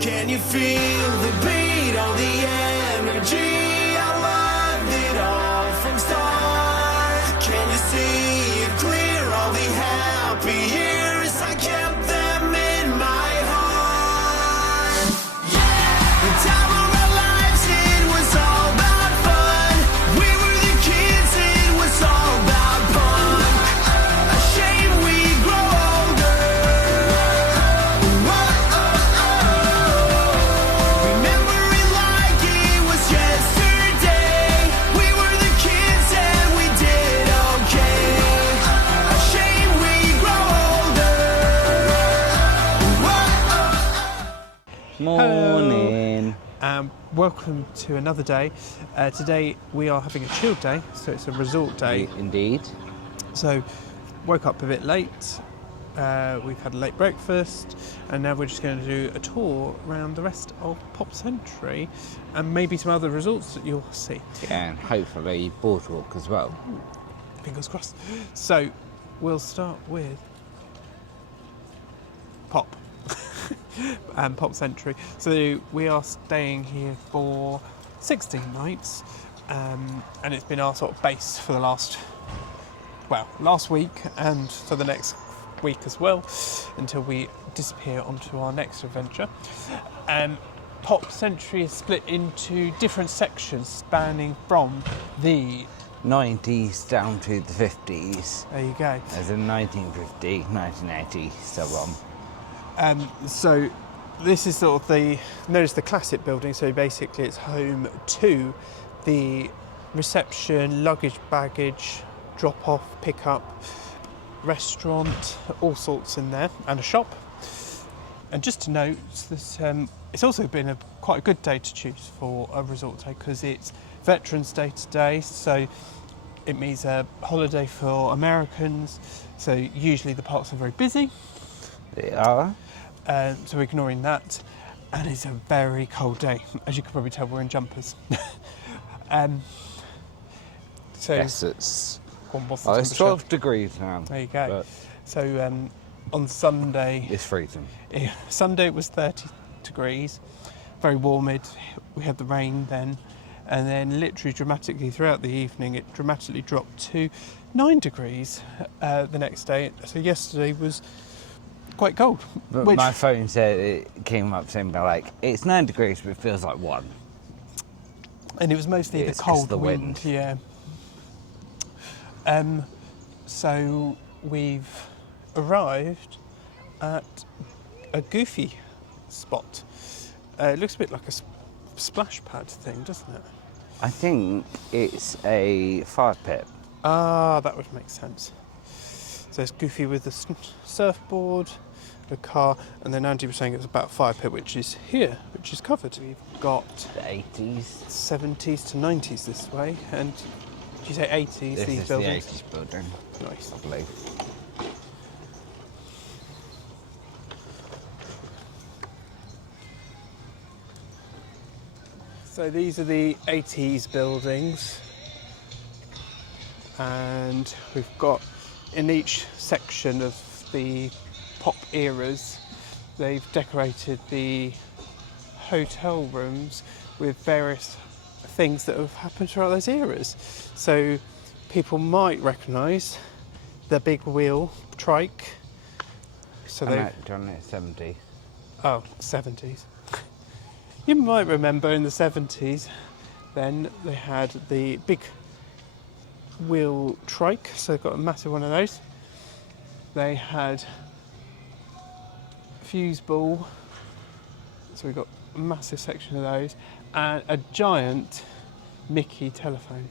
Can you feel the beat, all the energy? I loved it all from start. Can you see it clear, all the happy years? I kept them in my heart. Yeah, the time of our lives, it was all about fun. We were the kids, it was all about fun. A shame we grow older. Remember it like it was yesterday. We were the kids and we did okay. A shame we grow older. Morning. Welcome to another day. Today we are having a chill day, so it's a resort day. Indeed. So woke up a bit late, we've had a late breakfast, and now we're just going to do a tour around the rest of Pop Century and maybe some other resorts that you'll see. Yeah, and hopefully boardwalk as well. Fingers crossed. So we'll start with Pop. Pop Century. So we are staying here for 16 nights, and it's been our sort of base for the last week and for the next week as well, until we disappear onto our next adventure. Pop Century is split into different sections spanning from the 90s down to the 50s. there you go. As in 1950, 1980, so on. So this is sort of notice the classic building, so basically it's home to the reception, luggage, baggage, drop off, pick up, restaurant, all sorts in there, and a shop. And just to note that it's also been quite a good day to choose for a resort day, because it's Veterans Day today, so it means a holiday for Americans, so usually the parks are very busy. They are. So we're ignoring that, and it's a very cold day. As you can probably tell, we're in jumpers. So Yes, it's what's the it's temperature? 12 degrees now. There you go. But So on Sunday, it's freezing. Sunday it was 30 degrees, very warm. We had the rain then, and then literally dramatically throughout the evening it dramatically dropped to 9 degrees the next day. So yesterday was quite cold. But my phone said, it came up saying like, it's 9 degrees, but it feels like 1. And it was mostly It's the 'cause cold the wind. wind. Yeah. So we've arrived at a goofy spot. It looks a bit like a splash pad thing, doesn't it? I think it's a fire pit. Ah, that would make sense. So it's goofy with the surfboard, the car, and then Andy was saying it's about a fire pit, which is here, which is covered. We've got The 80s. 70s to 90s this way, and did you say 80s, This these is buildings? the 80s building, Nice. I believe. So these are the 80s buildings, and we've got in each section of the pop eras, they've decorated the hotel rooms with various things that have happened throughout those eras. So people might recognise the big wheel trike. So I'm they actually on the 70s. 70s. You might remember in the 70s, then they had the big wheel trike, so they've got a massive one of those. They had fuse ball, so we've got a massive section of those, and a giant Mickey telephone.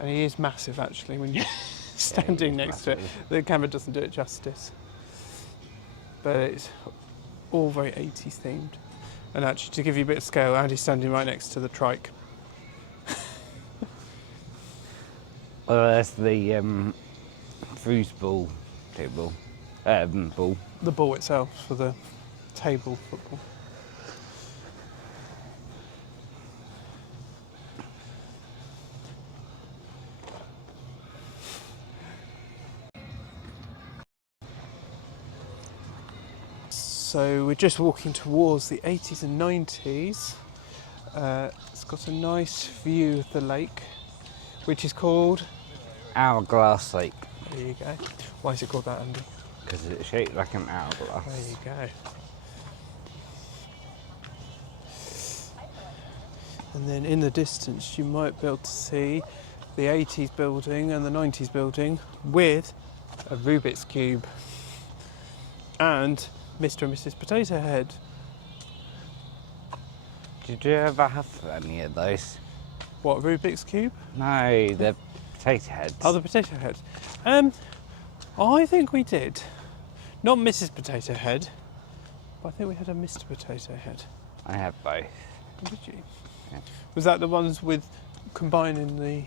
And he is massive actually when you're standing next to it. The camera doesn't do it justice. But it's all very 80s themed. And actually, to give you a bit of scale, Andy's standing right next to the trike. Well, that's the foosball table. Ball. The ball itself for the table football. So we're just walking towards the 80s and 90s. It's got a nice view of the lake, which is called... Hourglass Lake, There you go. Why is it called that, Andy? because it's shaped like an hourglass. There you go. And then in the distance you might be able to see the 80s building and the 90s building with a Rubik's Cube and Mr. and Mrs. Potato Head. Did you ever have any of those? What, Rubik's Cube? No, the potato heads. Oh, the potato head. I think we did. Not Mrs. Potato Head, but I think we had a Mr. Potato Head. I have both. Did you? Yeah. Was that the ones with combining the...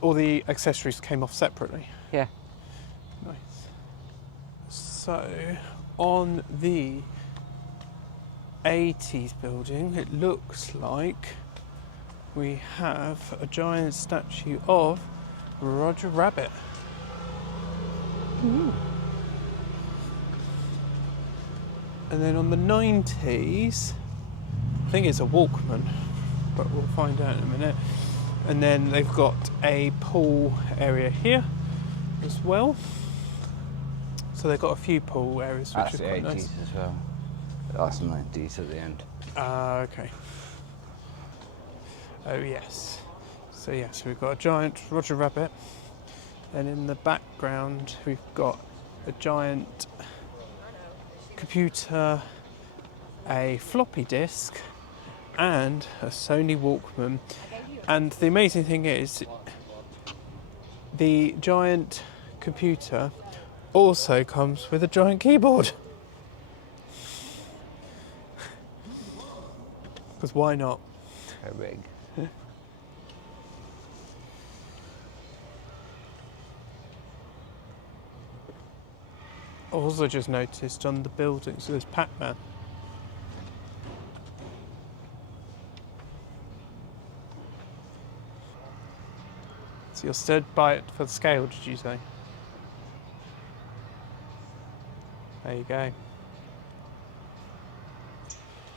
all the accessories came off separately? Yeah. Nice. So, on the 80s building, it looks like we have a giant statue of Roger Rabbit. Ooh. And then on the 90s, I think it's a Walkman, but we'll find out in a minute. And then they've got a pool area here as well. So they've got a few pool areas, which That's are the quite 80s nice. as well. That's the 90s at the end. Okay. Oh yes. So yes, we've got a giant Roger Rabbit, and in the background we've got a giant computer, a floppy disk, and a Sony Walkman. And the amazing thing is, the giant computer also comes with a giant keyboard. Because why not? So big. I also just noticed on the buildings there's Pac-Man. So you're stood by it for the scale, did you say? There you go.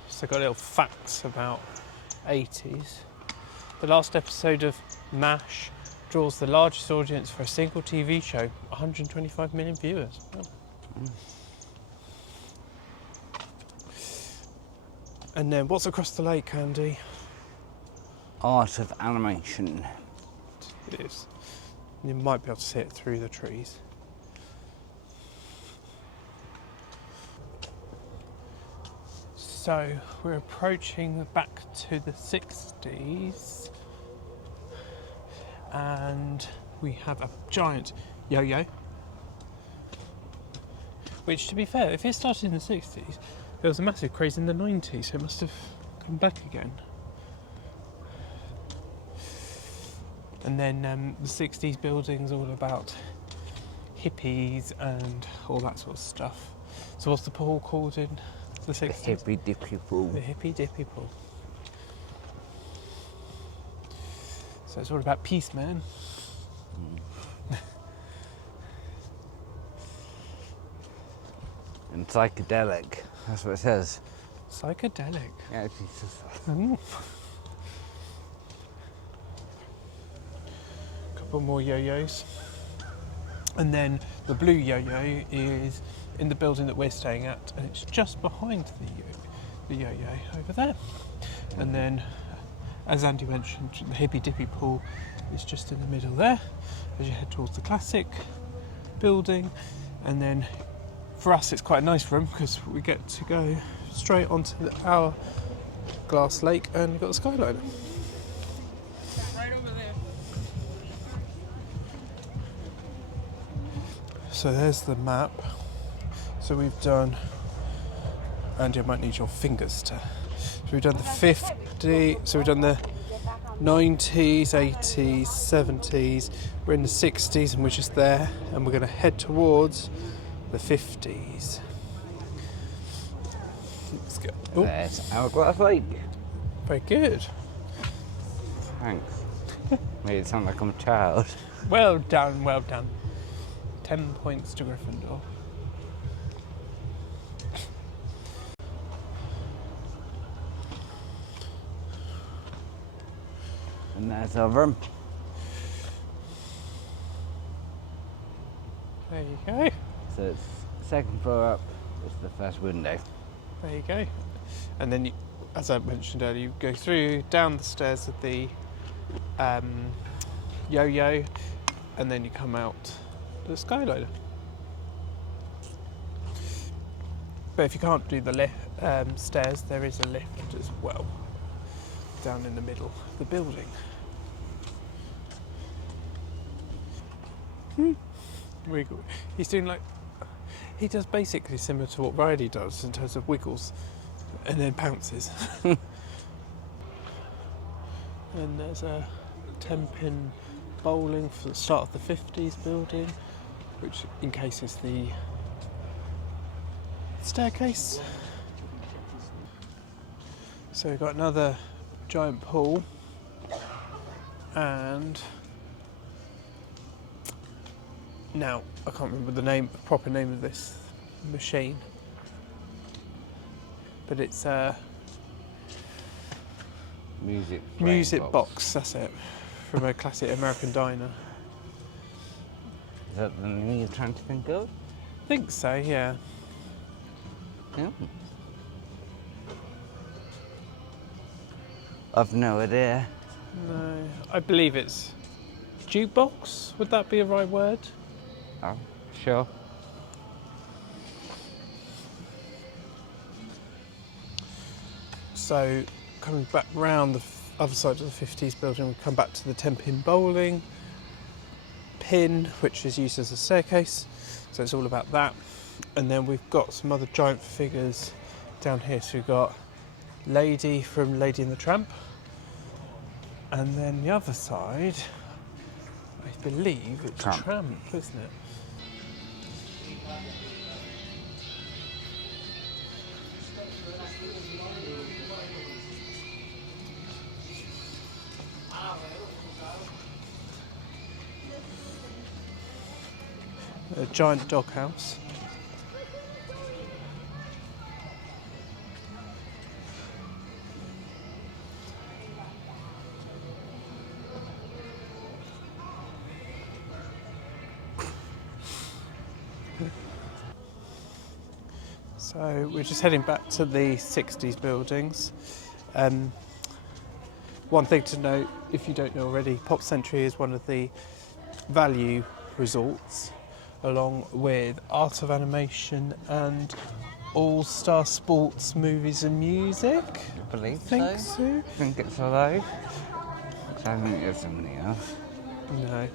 So I got little facts about 80s. The last episode of MASH draws the largest audience for a single TV show, 125 million viewers. Oh. And then what's across the lake, Andy? Art of animation. It is. You might be able to see it through the trees. So we're approaching back to the 60s, and we have a giant yo-yo, which, to be fair, if it started in the 60s, there was a massive craze in the 90s, so it must have come back again. And then the 60s building's all about hippies and all that sort of stuff. So what's the pool called in the 60s? The hippy dippy pool. The hippy dippy pool. So it's all about peace, man. And psychedelic. That's what it says. Psychedelic. Yeah, it's just... Couple more yo-yos. And then the blue yo-yo is in the building that we're staying at, and it's just behind the yo-yo over there. And then, as Andy mentioned, the hippy dippy pool is just in the middle there as you head towards the classic building. And then for us it's quite a nice room because we get to go straight onto our glass lake, and we've got the Skyliner. Right over there. So there's the map. So we've done, Andy, I might need your fingers to. So we've done the 50, so we've done the 90s, 80s, 70s. We're in the 60s and we're just there, and we're going to head towards the 50s. Let's go. Oh, There's Hourglass Lake. very good. Thanks. Made it sound like I'm a child. Well done, well done. 10 points to Gryffindor. And there's our room. There you go. So it's second floor up, it's the first window. There you go. And then, as I mentioned earlier, you go through, down the stairs of the yo-yo, and then you come out the Skyliner. But if you can't do the stairs, there is a lift as well, down in the middle of the building. He's doing he does basically similar to what Riley does in terms of wiggles and then pounces. And there's a 10-pin bowling for the start of the 50s building, which encases the staircase. So we've got another giant pool, and now I can't remember the proper name of this machine, but it's a music box. That's it, from a classic American diner. Is that the name you're trying to think of? I think so, yeah. Yeah. I've no idea. No, I believe it's jukebox. Would that be a right word? Oh, sure. So, coming back round the other side of the 50s building, we come back to the 10-pin bowling pin, which is used as a staircase. So it's all about that. And then we've got some other giant figures down here. So we've got Lady from Lady and the Tramp. And then the other side, I believe it's Tramp, isn't it? A giant doghouse. So we're just heading back to the 60s buildings. One thing to note, if you don't know already, Pop Century is one of the value resorts, along with Art of Animation and All Star Sports Movies and Music. I believe so. I think it's alive. I don't think there's somebody else. No.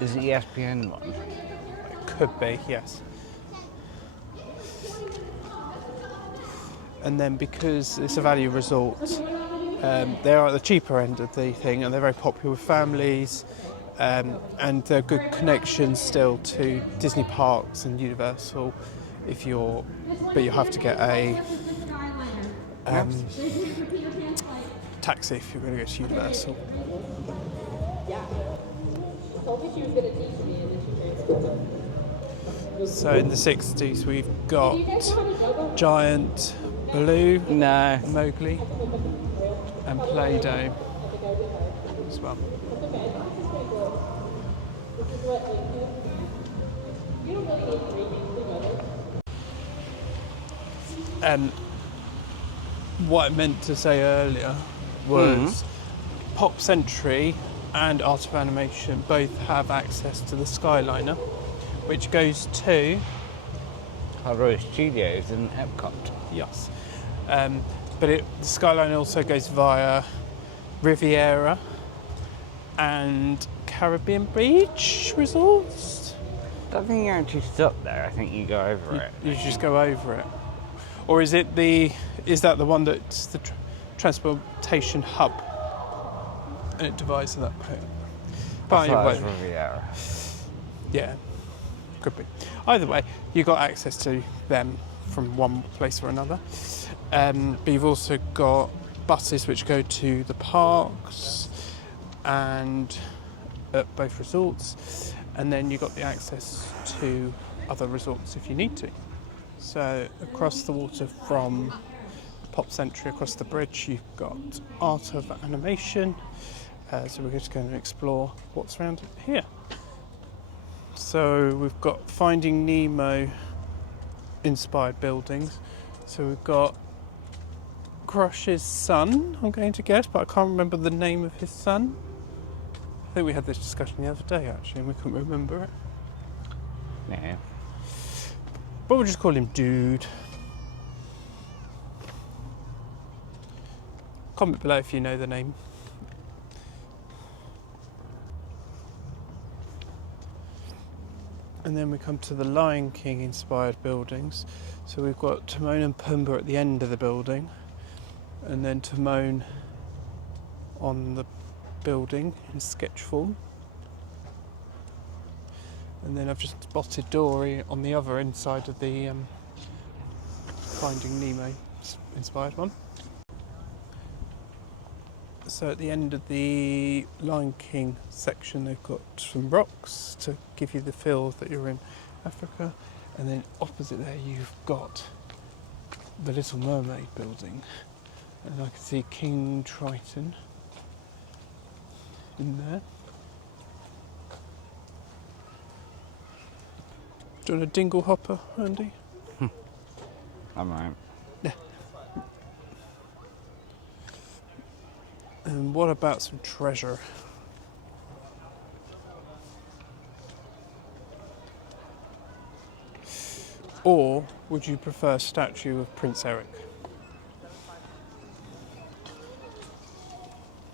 Is it ESPN one? It could be, yes. And then because it's a value resort, they are at the cheaper end of the thing, and they're very popular with families, and they're good connections still to Disney parks and Universal. But you have to get a taxi if you're going to go to Universal. So in the 60s we've got Giant, Baloo, No. Mowgli, and Play-Doh as well. And what I meant to say earlier was Pop Century and Art of Animation both have access to the Skyliner, which goes to Hollywood Studios in Epcot. yes. But the Skyliner also goes via Riviera and Caribbean Beach resorts. I don't think you actually stop there. I think you go over it. You just go over it. Or is that the one that's the transportation hub and it divides to that point? I thought it was Riviera. Yeah, could be. Either way, you got access to them from one place or another. But you've also got buses which go to the parks and at both resorts, and then you've got the access to other resorts if you need to. So across the water from Pop Century, across the bridge, you've got Art of Animation, So we're just going to explore what's around here. So we've got Finding Nemo inspired buildings. So we've got Crush's son, I'm going to guess, but I can't remember the name of his son. I think we had this discussion the other day actually and we couldn't remember it. Yeah. But we'll just call him Dude. Comment below if you know the name. And then we come to the Lion King inspired buildings. So we've got Timon and Pumbaa at the end of the building, and then Timon on the building in sketch form. And then I've just spotted Dory on the other inside of the Finding Nemo inspired one. So at the end of the Lion King section they've got some rocks to give you the feel that you're in Africa, and then opposite there you've got the Little Mermaid building, and I can see King Triton in there. Do you want a dingle hopper, Andy? I'm right. And what about some treasure? Or would you prefer a statue of Prince Eric?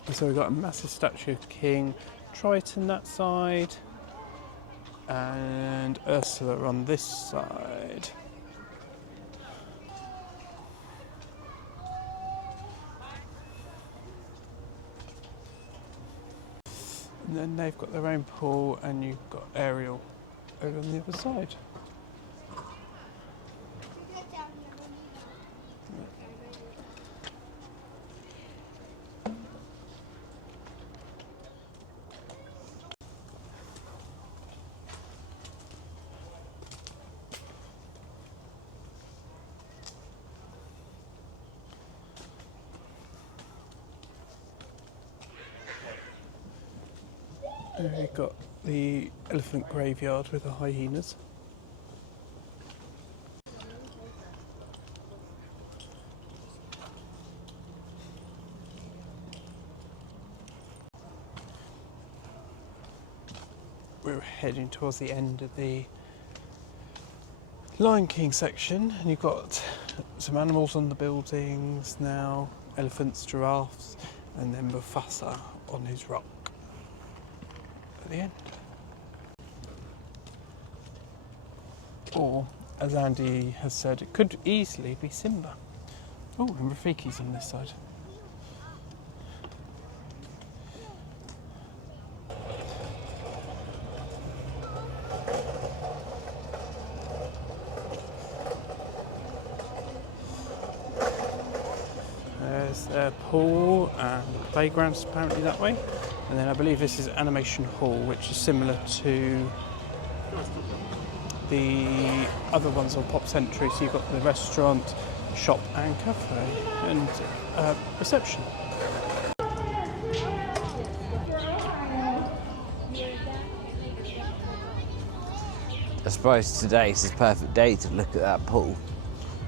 And so we've got a massive statue of King Triton that side, and Ursula on this side. And then they've got their own pool, and you've got Ariel over on the other side. And we've got the elephant graveyard with the hyenas. We're heading towards the end of the Lion King section, and you've got some animals on the buildings now, elephants, giraffes, and then Mufasa on his rock at the end. Or, as Andy has said, it could easily be Simba. Oh, and Rafiki's on this side. There's a pool and playgrounds apparently that way. And then I believe this is Animation Hall, which is similar to the other ones on Pop Century. So you've got the restaurant, shop and cafe, and reception. I suppose today's the perfect day to look at that pool,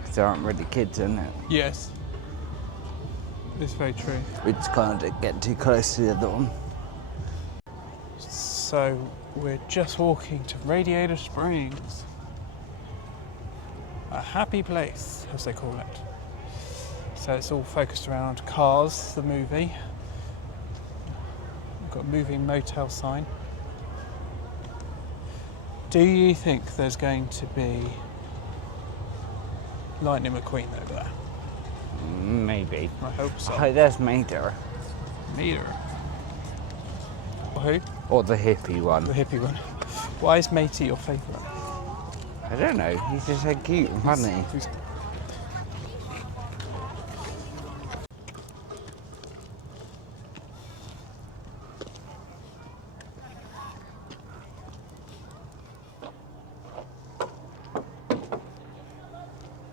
because there aren't really kids in it. Yes, it's very true. We just kind of get too close to the other one. So we're just walking to Radiator Springs. A happy place, as they call it. So it's all focused around Cars, the movie. We've got a moving motel sign. Do you think there's going to be Lightning McQueen over there? Maybe. I hope so. Oh, there's Mater. Meter. Who? Or the hippie one. The hippie one. Why is Matey your favourite? I don't know, he's just so cute and funny.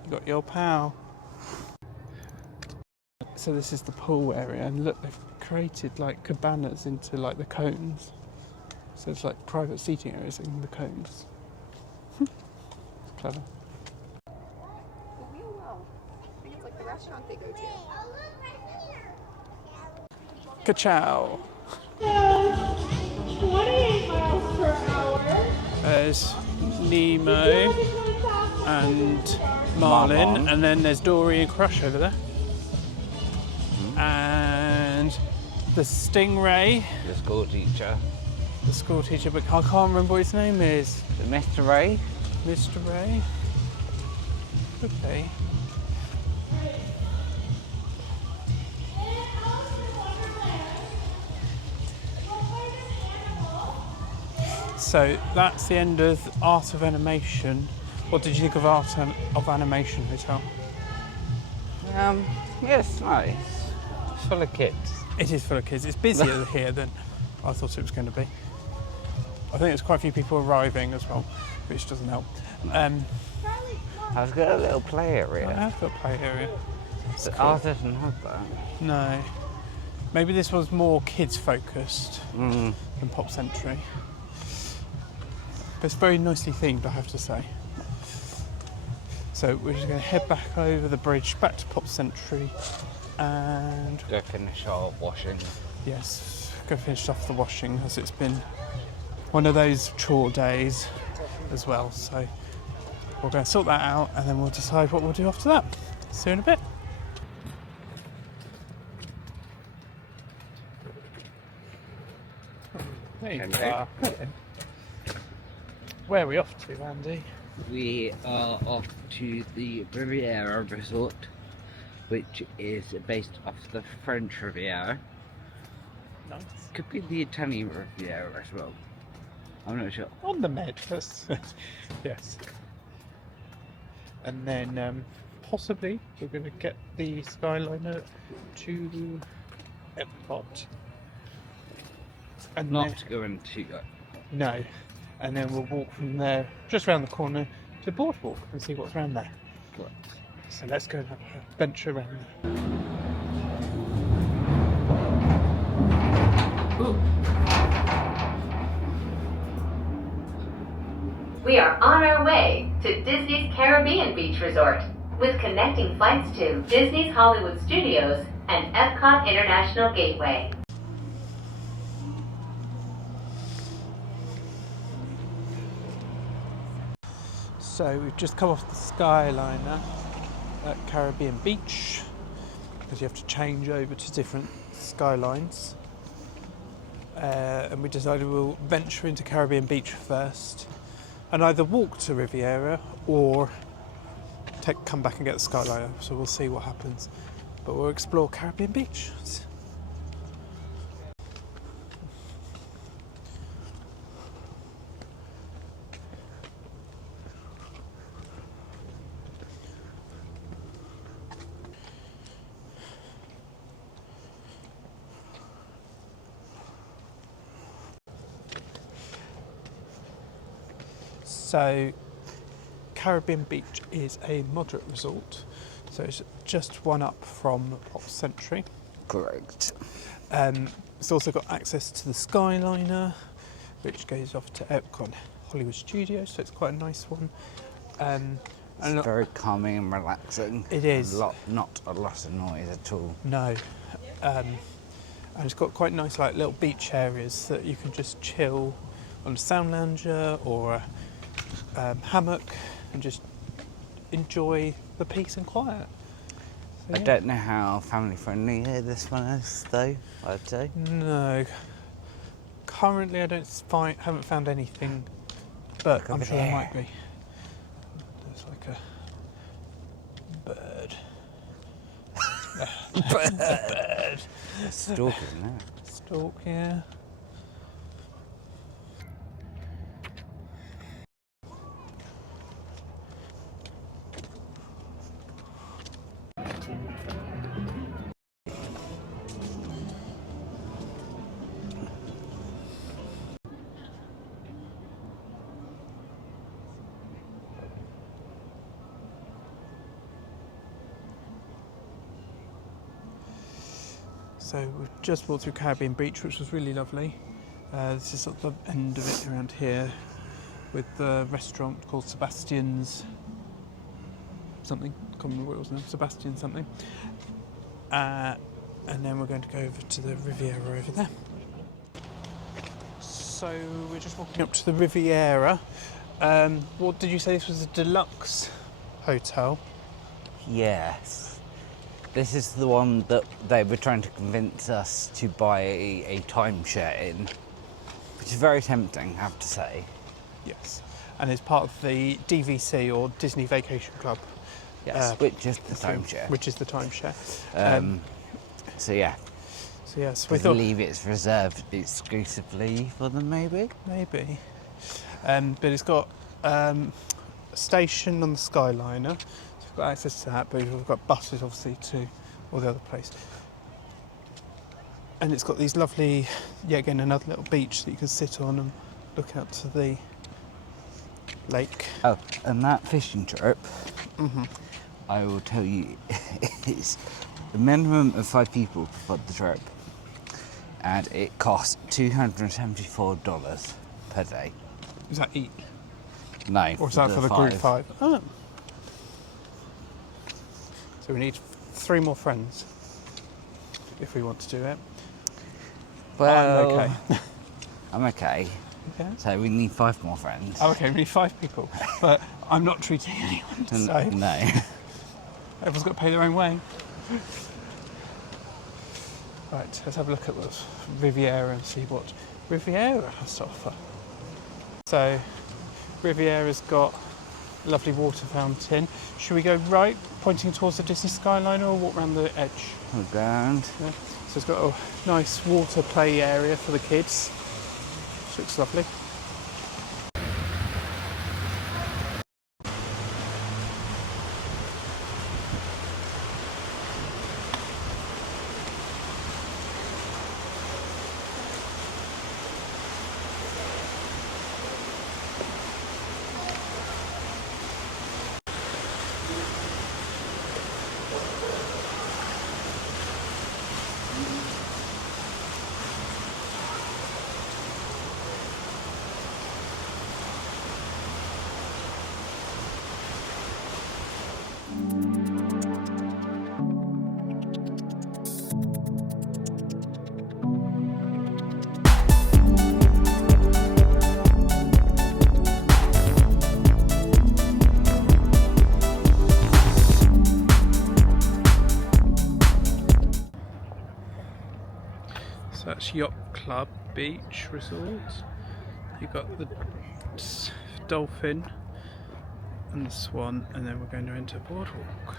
You got your pal. So this is the pool area, and look, they've created like cabanas into like the cones. So it's like private seating areas in the cones. Clever. The wheel well. I think it's like the restaurant they go to. Ka-chow. 28 miles per hour. There's Nemo and Marlin, and then there's Dory and Crush over there. And the Stingray, The school teacher. the school teacher, but I can't remember what his name is. Mr. Ray. Mr. Ray? Okay. So that's the end of Art of Animation. What did you think of Art of Animation Hotel? Yeah, it's nice. It's full of kids. It is full of kids. It's busier here than I thought it was going to be. I think there's quite a few people arriving as well, which doesn't help. I've got a little play I area. have got a play area. But ours doesn't have that. No. Maybe this was more kids focused Mm. than Pop Century. But it's very nicely themed, I have to say. So we're just going to head back over the bridge, back to Pop Century, and Go finish our washing. yes, go finish off the washing, as it's been one of those chore days as well. So we're going to sort that out, and then we'll decide what we'll do after that. See you in a bit. There you Andy. are. Where are we off to, Andy? We are off to the Riviera resort, which is based off the French Riviera. Nice. Could be the Italian Riviera as well. I'm not sure. On the Med, yes. And then possibly we're going to get the Skyliner to Epcot. And Not going to go. no. And then we'll walk from there, just around the corner, to Boardwalk and see what's around there. So let's go and have a venture around there. We are on our way to Disney's Caribbean Beach Resort, with connecting flights to Disney's Hollywood Studios and Epcot International Gateway. So we've just come off the Skyliner at Caribbean Beach, because you have to change over to different skylines. And we decided we'll venture into Caribbean Beach first and either walk to Riviera or come back and get the Skyliner. So we'll see what happens. But we'll explore Caribbean Beach. So Caribbean Beach is a moderate resort, so it's just one up from Pop Century. Correct. It's also got access to the Skyliner, which goes off to Epcot Hollywood Studios, so it's quite a nice one. And It's very calming and relaxing. It is. Not a lot of noise at all. no, and it's got quite nice like little beach areas that you can just chill on a sound lounger or a hammock and just enjoy the peace and quiet. So, I yeah. don't know how family friendly this one is, though, I'd say. No. Currently, I haven't found anything, but Look I'm over sure there there. might be. There's like a bird. Bird. They're stalking now. Stalk, yeah. So we've just walked through Caribbean Beach, which was really lovely. This is sort of the end of it around here, with the restaurant called Sebastian's something. I can't remember what it was now. Sebastian something. And then we're going to go over to the Riviera over there. So we're just walking up to the Riviera. What did you say? This was a deluxe hotel? Yes. This is the one that they were trying to convince us to buy a timeshare in, which is very tempting, I have to say. Yes. And it's part of the DVC, or Disney Vacation Club. Yes, which is the timeshare. Which is the timeshare. So yeah. So yes, I we thought believe it's reserved exclusively for them, maybe? maybe. But it's got a station on the Skyliner. So we've got access to that, but we've got buses obviously to all the other place. And it's got these lovely, yeah, again, another little beach that you can sit on and look out to the lake. Oh, and that fishing trip, I will tell you, is the minimum of 5 people for the trip, and it costs $274 per day. Is that each? No, Or is that for the group 5? Oh. So we need 3 more friends if we want to do it. Well, I'm okay. I'm okay. Okay. So we need 5 more friends. Oh, okay, we need 5 people. But I'm not treating anyone, so No. everyone's got to pay their own way. Right, let's have a look at the Riviera and see what Riviera has to offer. So, Riviera's got a lovely water fountain. Should we go right, pointing towards the Disney Skyliner, or walk around the edge? We're ground. Yeah. So it's got a nice water play area for the kids, which looks lovely. So that's Yacht Club Beach Resort. You've got the dolphin and the swan, and then we're going to enter boardwalk.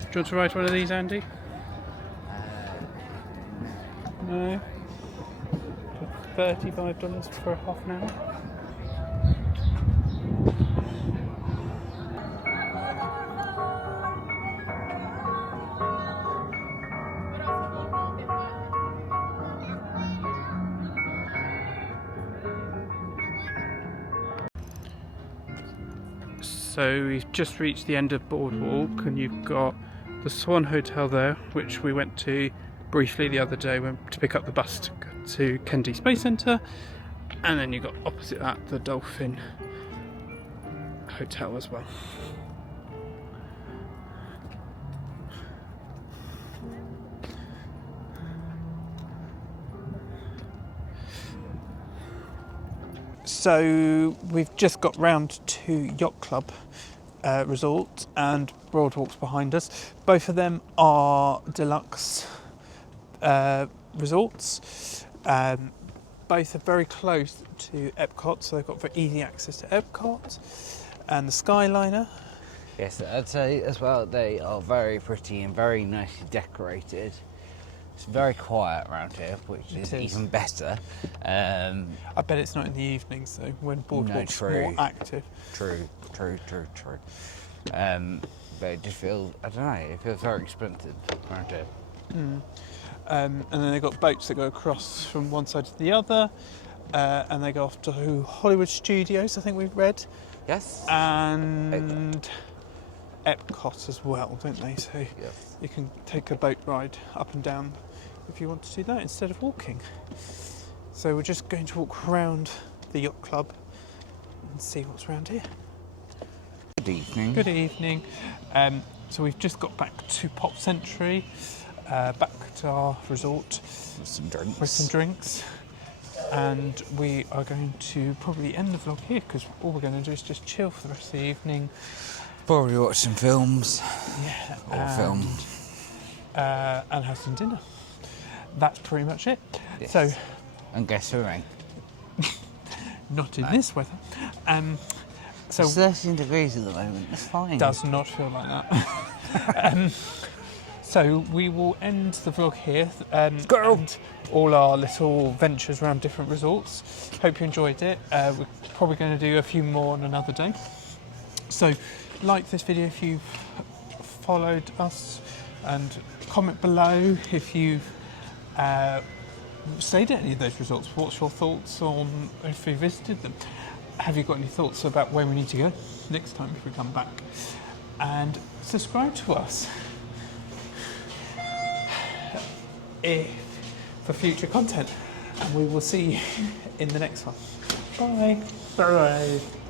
Do you want to ride one of these, Andy? No. $35 for half an hour. So we've just reached the end of Boardwalk, and you've got the Swan Hotel there, which we went to briefly the other day to pick up the bus to Kennedy Space Centre, and then you've got opposite that the Dolphin Hotel as well. So we've just got round to Yacht Club Resort, and Boardwalk's behind us. Both of them are deluxe resorts. Both are very close to Epcot, so they've got very easy access to Epcot and the Skyliner. Yes, I'd say as well they are very pretty and very nicely decorated. It's very quiet around here, which is even better. I bet it's not in the evenings though, when Boardwalk's more active. True. but it just feels, I don't know, it feels very expensive, aren't it? And then they've got boats that go across from one side to the other, and they go off to Hollywood Studios, I think we've read, Yes. and Epcot as well, don't they? So Yes. you can take a boat ride up and down if you want to do that instead of walking. So we're just going to walk around the yacht club and see what's around here. Good evening. Good evening. So we've just got back to Pop Century, back to our resort With some drinks. with some drinks, and we are going to probably end the vlog here because all we're going to do is just chill for the rest of the evening. Probably watch some films. Yeah, Or film. and have some dinner. That's pretty much it. Yes. So, And guess who rang? not in this weather. So It's 13 degrees at the moment, it's fine. does not feel like that. So we will end the vlog here. And all our little ventures around different resorts. Hope you enjoyed it. We're probably going to do a few more on another day. So like this video if you've followed us, and comment below if you've stayed at any of those resorts. What's your thoughts on if you visited them? Have you got any thoughts about where we need to go next time if we come back? And subscribe to us for future content. And we will see you in the next one. Bye. Bye.